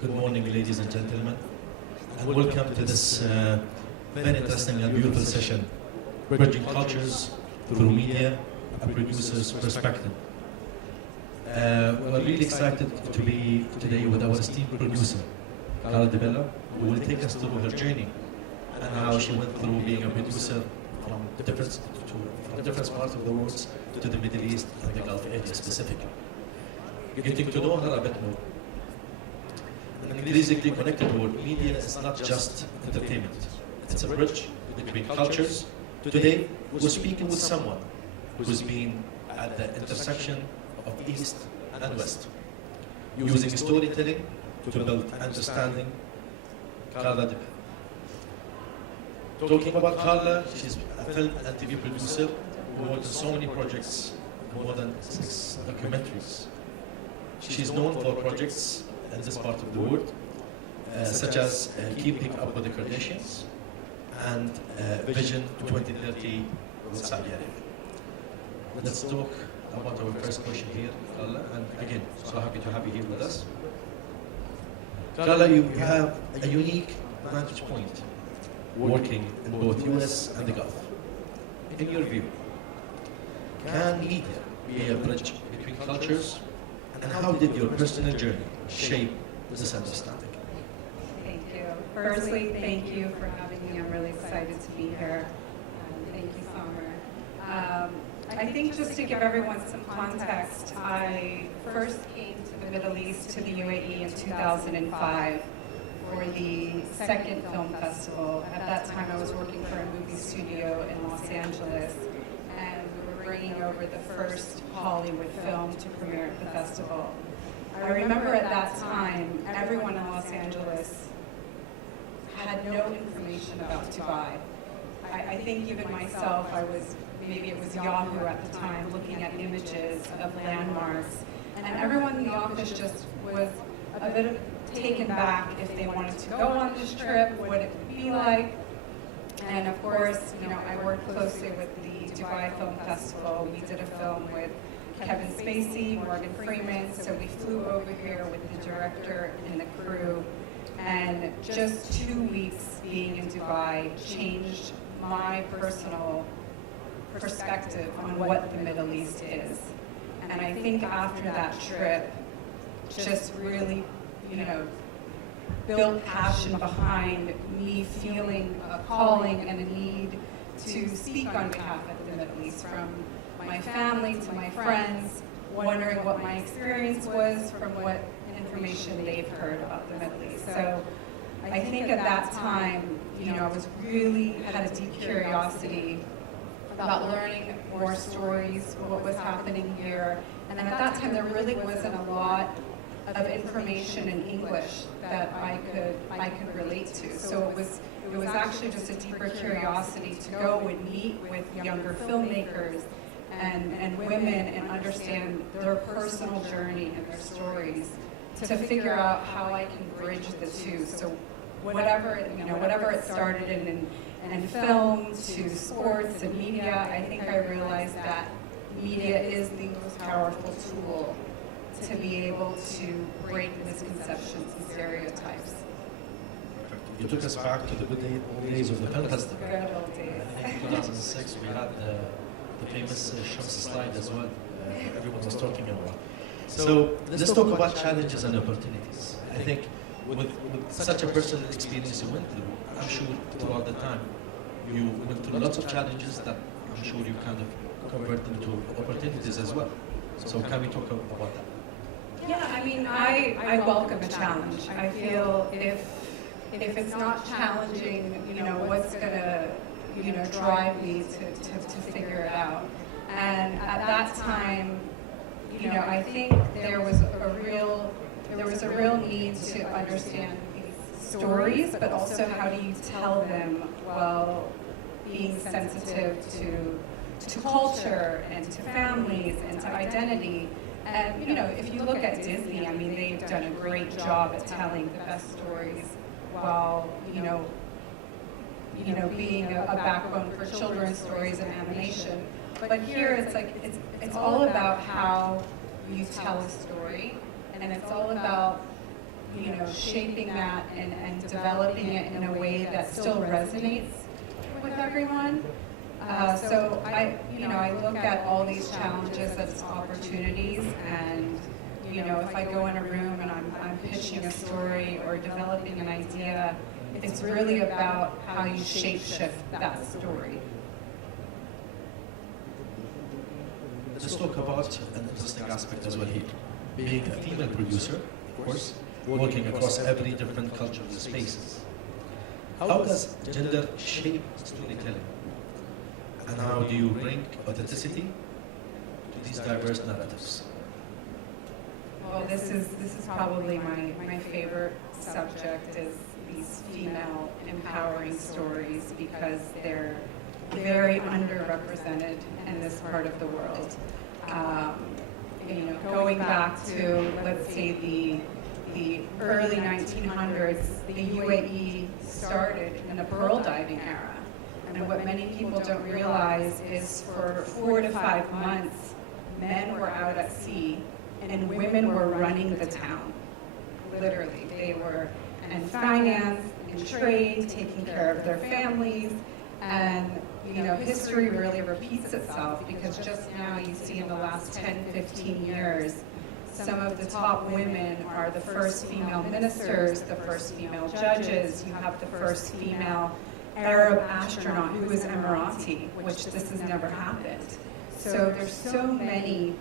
Good morning, ladies and gentlemen, and welcome to this very interesting and beautiful session, Bridging Cultures through Media, a Producer's Perspective. We're really excited to be today with our esteemed producer, Carla Bello, who will take us through her journey and how she went through being a producer from different parts of the world to the Middle East and the Gulf area specifically. Getting to know her a bit more. An increasingly connected world, media is not just entertainment. It's a bridge between cultures. Today, we're speaking with someone who's been at the intersection of East and West, using storytelling to build understanding. Carla. Talking about Carla, she's a film and TV producer who worked on so many projects, more than 6 documentaries. She's known for projects in this part of the world, such as Keeping Up with the Kardashians and Vision 2030 with Saudi Arabia. Let's talk about our first question here, Carla, and again, so happy to have you here with us. Carla, you have a unique vantage point working in both US and the Gulf. In your view, can media be a bridge between cultures, and how did your personal journey shape this understanding? Thank you. Firstly, thank you for having me. I'm really excited to be here. Thank you, Summer. I think just to give everyone some context, I first came to the Middle East, to the UAE in 2005 for the second film festival. At that time, I was working for a movie studio in Los Angeles, and we were bringing over the first Hollywood film to premiere at the festival. I remember at that time, everyone in Los Angeles had no information about Dubai. I think even myself, maybe it was Yahoo at the time, looking at images of landmarks, and everyone in the office just was a bit taken back if they wanted to go on this trip, what it would be like. And of course, I worked closely with the Dubai Film Festival. We did a film with Kevin Spacey, Morgan Freeman, so we flew over here with the director and the crew, and just 2 weeks being in Dubai changed my personal perspective on what the Middle East is. And I think after that trip, just really, built passion behind me feeling a calling and a need to speak on behalf of the Middle East, from my family to my friends, wondering what my experience was from what information they've heard about the Middle East. So I think at that time, I was really had a deep curiosity about learning more stories, what was happening here. And then at that time, there really wasn't a lot of information in English that I could relate to. So it was actually just a deeper curiosity to go and meet with younger filmmakers and women and understand their personal journey and their stories, to figure out how I can bridge the two. So whatever it started in film to sports and media, I think I realized that media is the most powerful tool to be able to break misconceptions and stereotypes. You took us back to the good old days of the film festival. Good old days. In 2006, we had the famous Shams slide as well. Everyone was talking about. So let's talk about challenges and opportunities. I think with such a personal experience you went through, I'm sure throughout the time you went through lots of challenges that I'm sure you kind of convert into opportunities as well. So can we talk about that? Yeah, I mean, I welcome a challenge. I feel if it's not challenging, what's gonna, drive me to figure it out. And at that time, I think there was a real need to understand these stories, but also how do you tell them while being sensitive to culture and to families and to identity. And if you look at Disney, I mean, they've done a great job at telling the best stories while being a backbone for children's stories and animation. But here it's all about how you tell a story, and it's all about shaping that and developing it in a way that still resonates with everyone. So I look at all these challenges as opportunities, and if I go in a room and I'm pitching a story or developing an idea, it's really about how you shape-shift that story. Let's talk about an interesting aspect as well here. Being a female producer, of course, working across every different cultural spaces. How does gender shape storytelling? And how do you bring authenticity to these diverse narratives? Well, this is probably my favorite subject, is these female empowering stories, because they're very underrepresented in this part of the world. Going back to, let's say, the early 1900s, the UAE started in a pearl diving era. And what many people don't realize is for 4 to 5 months, men were out at sea and women were running the town. Literally, they were in finance, in trade, taking care of their families. And history really repeats itself, because just now you see in the last 10, 15 years, some of the top women are the first female ministers, the first female judges. You have the first female Arab astronaut who is Emirati, which this has never happened. So there's so many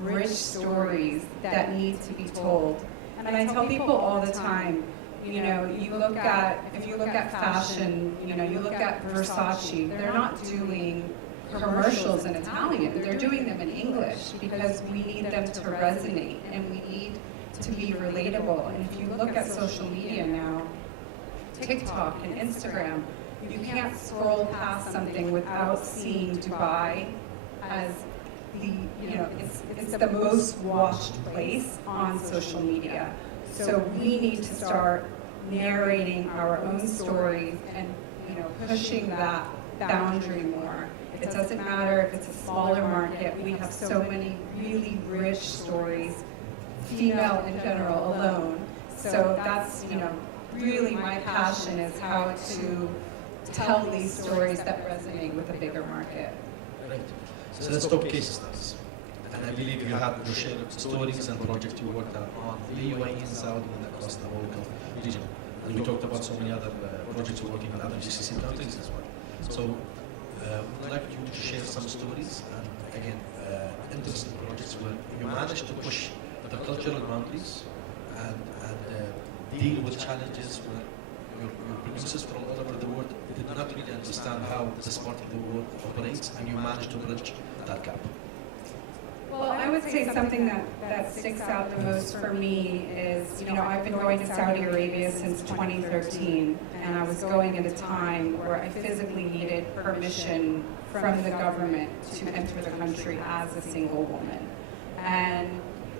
rich stories that need to be told. And I tell people all the time, if you look at fashion, you look at Versace, they're not doing commercials in Italian, they're doing them in English, because we need them to resonate and we need to be relatable. And if you look at social media now, TikTok and Instagram, you can't scroll past something without seeing Dubai as it's the most watched place on social media. So we need to start narrating our own stories and pushing that boundary more. It doesn't matter if it's a smaller market. We have so many really rich stories, female in general alone. So that's really my passion, is how to tell these stories that resonate with a bigger market. Right. So let's talk case studies. And I believe you have your share of stories and projects you worked on the UAE and Saudi and across the whole region. And we talked about so many other projects you're working on other GCC countries as well. So we'd like you to share some stories and, again, interesting projects where you managed to push the cultural boundaries and deal with challenges where your producers from all over the world did not really understand how this part of the world operates, and you managed to bridge that gap. Well, I would say something that sticks out the most for me is, I've been going to Saudi Arabia since 2013, and I was going at a time where I physically needed permission from the government to enter the country as a single woman. And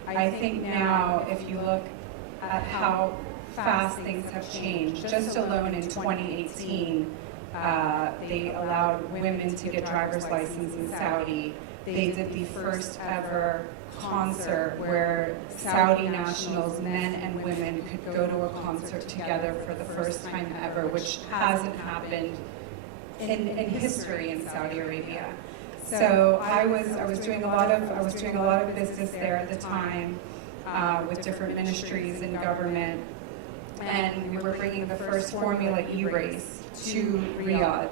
I think now, if you look at how fast things have changed, just alone in 2018, they allowed women to get driver's license in Saudi. They did the first ever concert where Saudi nationals, men and women, could go to a concert together for the first time ever, which hasn't happened in history in Saudi Arabia. So I was doing a lot of business there at the time with different ministries and government, and we were bringing the first Formula E race to Riyadh.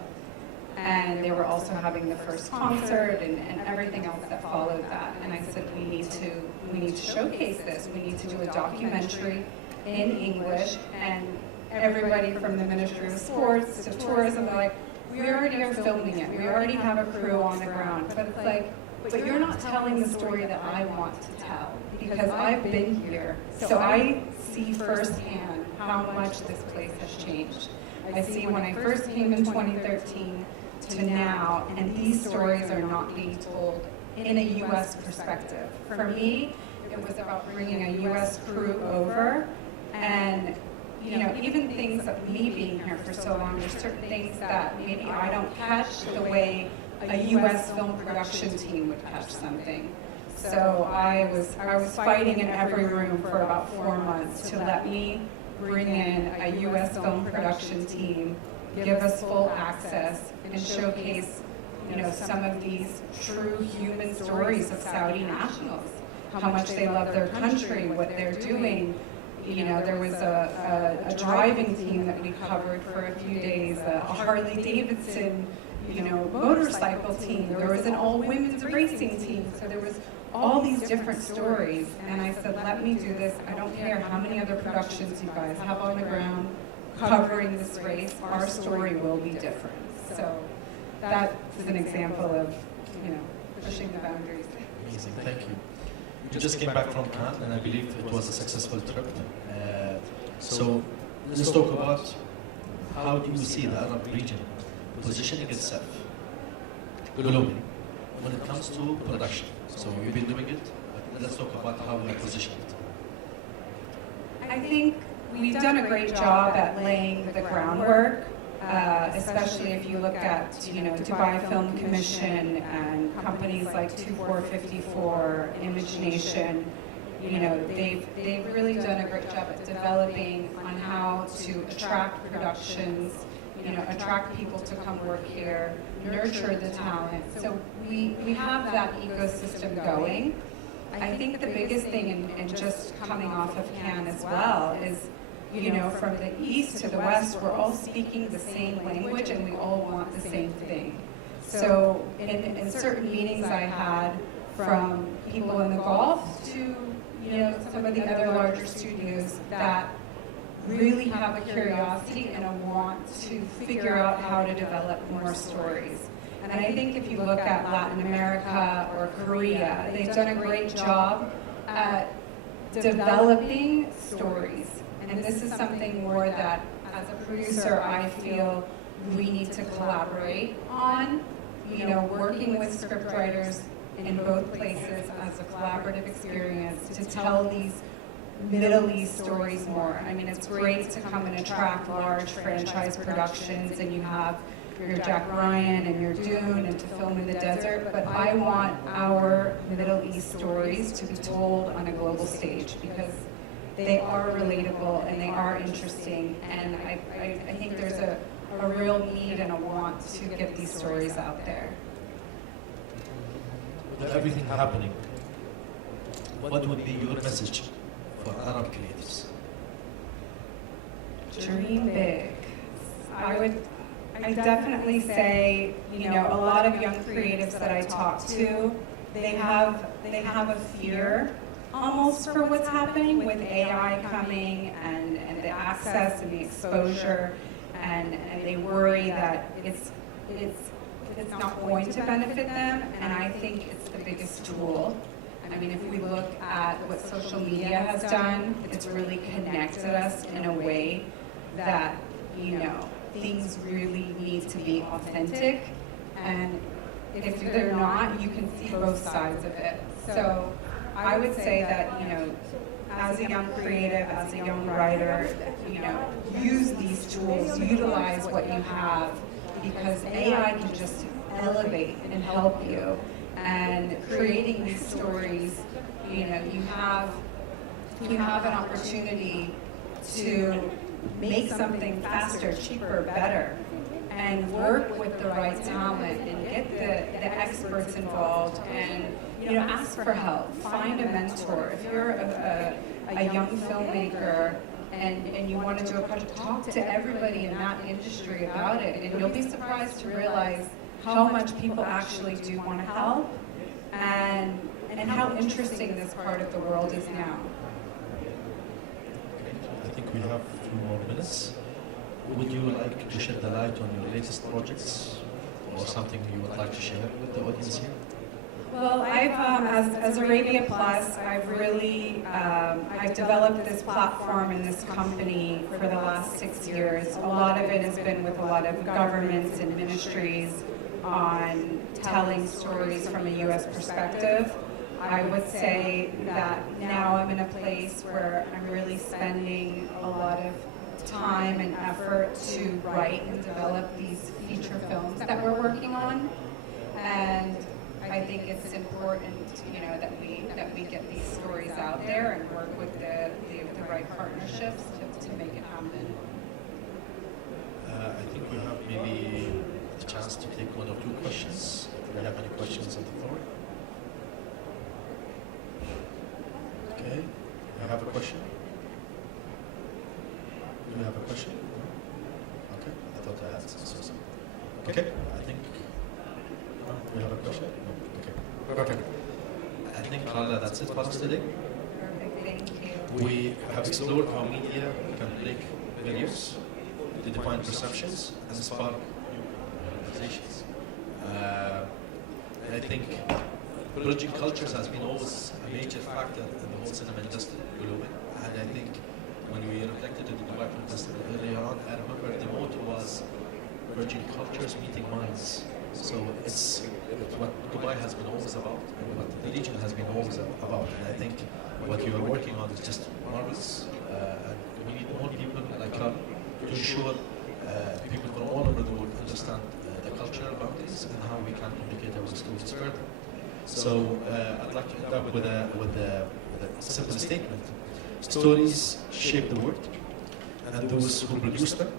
And they were also having the first concert and everything else that followed that. And I said, we need to showcase this. We need to do a documentary in English. And everybody from the Ministry of Sports to tourism, they're like, we already are filming it. We already have a crew on the ground. But it's like, but you're not telling the story that I want to tell, because I've been here. So I see firsthand how much this place has changed. I see when I first came in 2013 to now, and these stories are not being told in a U.S. perspective. For me, it was about bringing a U.S. crew over, and even things of me being here for so long, there's certain things that maybe I don't catch the way a U.S. film production team would catch something. So I was fighting in every room for about 4 months to let me bring in a U.S. film production team, give us full access, and showcase, some of these true human stories of Saudi nationals, how much they love their country, what they're doing. There was a driving team that we covered for a few days, a Harley Davidson, motorcycle team. There was an all-women's racing team. So there was all these different stories. And I said, let me do this. I don't care how many other productions you guys have on the ground covering this race. Our story will be different. So that is an example of, pushing the boundaries. Amazing, thank you. You just came back from Cannes, and I believe it was a successful trip. So let's talk about how do you see the Arab region positioning itself globally when it comes to production. So you've been doing it, but let's talk about how we position it. I think we've done a great job at laying the groundwork, especially if you look at, Dubai Film Commission and companies like 2454, Image Nation. They've really done a great job at developing on how to attract productions, attract people to come work here, nurture the talent. So we have that ecosystem going. I think the biggest thing, and just coming off of Cannes as well, is, from the east to the west, we're all speaking the same language and we all want the same thing. So in certain meetings I had from people in the Gulf to, some of the other larger studios that really have a curiosity and a want to figure out how to develop more stories. And I think if you look at Latin America or Korea, they've done a great job at developing stories. And this is something more that, as a producer, I feel we need to collaborate on, working with scriptwriters in both places as a collaborative experience to tell these Middle East stories more. I mean, it's great to come and attract large franchise productions, and you have your Jack Ryan and your Dune and to film in the desert, but I want our Middle East stories to be told on a global stage because they are relatable and they are interesting, and I think there's a real need and a want to get these stories out there. With everything happening, what would be your message for Arab creatives? Dream big. I definitely say, a lot of young creatives that I talk to, they have a fear almost for what's happening with AI coming and the access and the exposure, and they worry that it's not going to benefit them, and I think it's the biggest tool. I mean, if we look at what social media has done, it's really connected us in a way that, things really need to be authentic, and if they're not, you can see both sides of it. So I would say that, as a young creative, as a young writer, use these tools, utilize what you have, because AI can just elevate and help you. And creating these stories, you have an opportunity to make something faster, cheaper, better, and work with the right talent and get the experts involved, and ask for help, find a mentor. If you're a young filmmaker and you want to do a project, talk to everybody in that industry about it, and you'll be surprised to realize how much people actually do want to help, and how interesting this part of the world is now. I think we have a few more minutes. Would you like to shed the light on your latest projects or something you would like to share with the audience here? Well, as ArabiaPlus, I've developed this platform and this company for the last 6 years. A lot of it has been with a lot of governments and ministries on telling stories from a U.S. perspective. I would say that now I'm in a place where I'm really spending a lot of time and effort to write and develop these feature films that we're working on. And I think it's important, that we get these stories out there and work with the right partnerships to make it happen. I think we have maybe a chance to take one or two questions. Do we have any questions on the floor? Okay, I have a question. Do you have a question? Okay, I thought I asked. Okay, I think we have a question. Okay, perfect. I think, Carla, that's it for us today. Perfect, thank you. We have explored how media can break barriers, define perceptions, and spark new conversations. And I think bridging cultures has been always a major factor in the whole cinema industry globally. And I think when we reflected on the Dubai Film Festival earlier on, I remember the motto was bridging cultures, meeting minds. So it's what Dubai has been always about, and what the region has been always about. And I think what you are working on is just marvelous. And we need more people like Carla to ensure people from all over the world understand the cultural boundaries and how we can communicate our stories further. So I'd like to end up with a simple statement. Stories shape the world, and those who produce them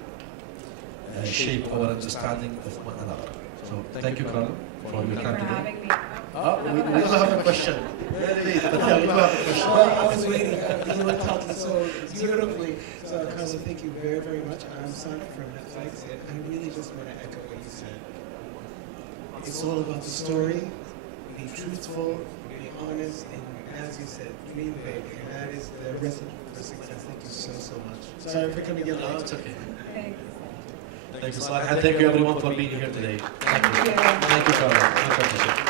shape our understanding of one another. So thank you, Carla, for your time today. We don't have a question. Really, but yeah, we do have a question. I was waiting. You were talking so beautifully. So, Carla, thank you very, very much. I'm Simon from Netflix, and I really just want to echo what you said. It's all about the story. Be truthful, be honest, and as you said, dream big. And that is the recipe for success. Thank you so, so much. Sorry for coming in late. No, it's okay. Thanks. Thank you, and thank you everyone for being here today. Thank you. Thank you, Carla.